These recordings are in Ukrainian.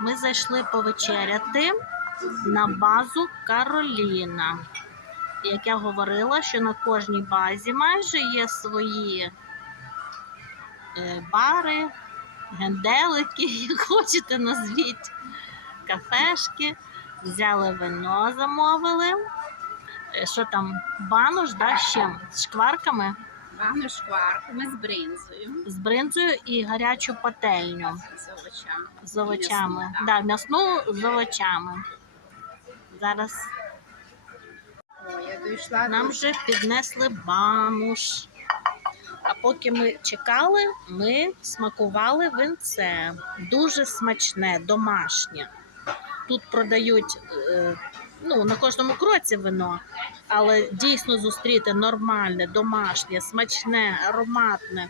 ми зайшли повечеряти на базу Кароліна. Як я говорила, що на кожній базі майже є свої е, бари, генделики, як хочете назвіть, кафешки. Взяли вино, замовили. Е, Що там, банош, да, з чим? З шкварками, Ванну шкварками з бринзою, з бринзою і гарячу пательню. з овочами. З овочами. М'ясну, Да, м'ясну з овочами. Зараз О, я дійшла нам до вже піднесли бануш. А поки ми чекали, ми смакували винце. Дуже смачне, домашнє. Тут продають е, ну, на кожному кроці вино, але дійсно зустріти нормальне, домашнє, смачне, ароматне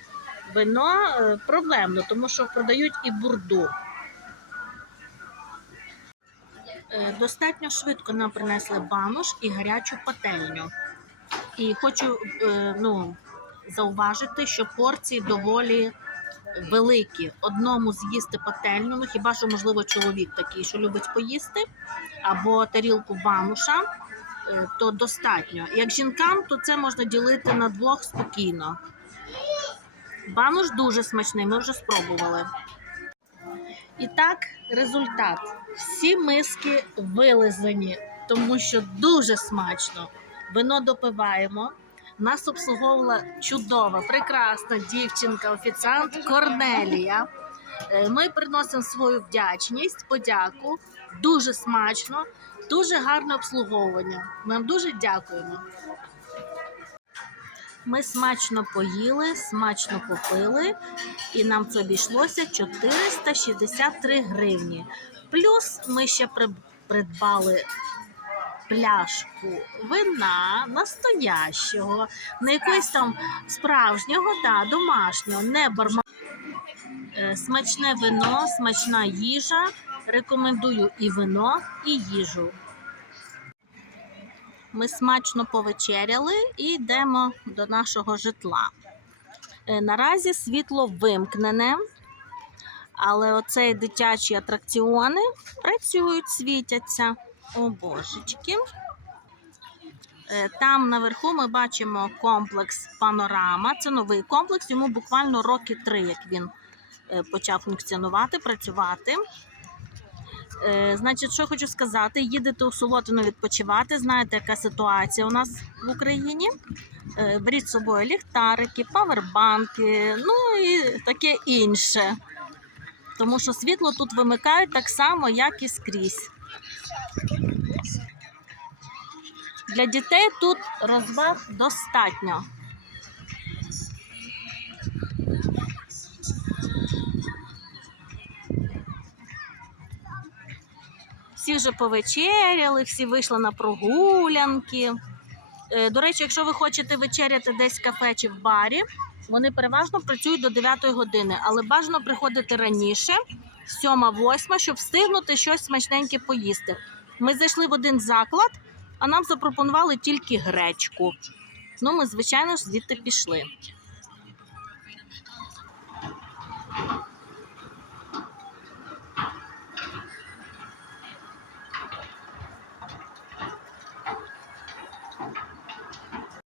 вино е, проблемно, тому що продають і бурду. Е, Достатньо швидко нам принесли банош і гарячу пательню. І хочу е, ну, зауважити, що порції доволі великі. Одному з'їсти пательню, ну хіба що, можливо, чоловік такий, що любить поїсти, або тарілку бануша, е, то достатньо. Як жінкам, то це можна ділити на двох спокійно. Бануш дуже смачний, ми вже спробували. І так, результат. Всі миски вилизані, тому що дуже смачно. Вино допиваємо. Нас обслуговувала чудова, прекрасна дівчинка, офіціант Корнелія. Е, Ми приносимо свою вдячність, подяку. Дуже смачно, дуже гарне обслуговування. Ми вам дуже дякуємо. Ми смачно поїли, смачно попили, і нам це обійшлося 463 гривні. Плюс ми ще придбали пляшку вина настоящого, не якогось там справжнього, та домашнього, не барма. Е, Смачне вино, смачна їжа. Рекомендую і вино, і їжу. Ми смачно повечеряли і йдемо до нашого житла. Е, Наразі світло вимкнене, але оцей дитячі атракціони працюють, світяться. О божечки. Е, Там наверху ми бачимо комплекс Панорама. Це новий комплекс, йому буквально роки три, як він е, почав функціонувати, працювати. Е, Значить, що хочу сказати, їдете у Солотину відпочивати, знаєте, яка ситуація у нас в Україні. Беріть з собою ліхтарики, павербанки, ну і таке інше. Тому що світло тут вимикають так само, як і скрізь. Для дітей тут розваг достатньо. Всі вже повечеряли, всі вийшли на прогулянки. Е, До речі, якщо ви хочете вечеряти десь в кафе чи в барі, вони переважно працюють до 9 години, але бажано приходити раніше, 7-8, щоб встигнути щось смачненьке поїсти. Ми зайшли в один заклад, а нам запропонували тільки гречку. Ну, ми, звичайно ж, звідти пішли.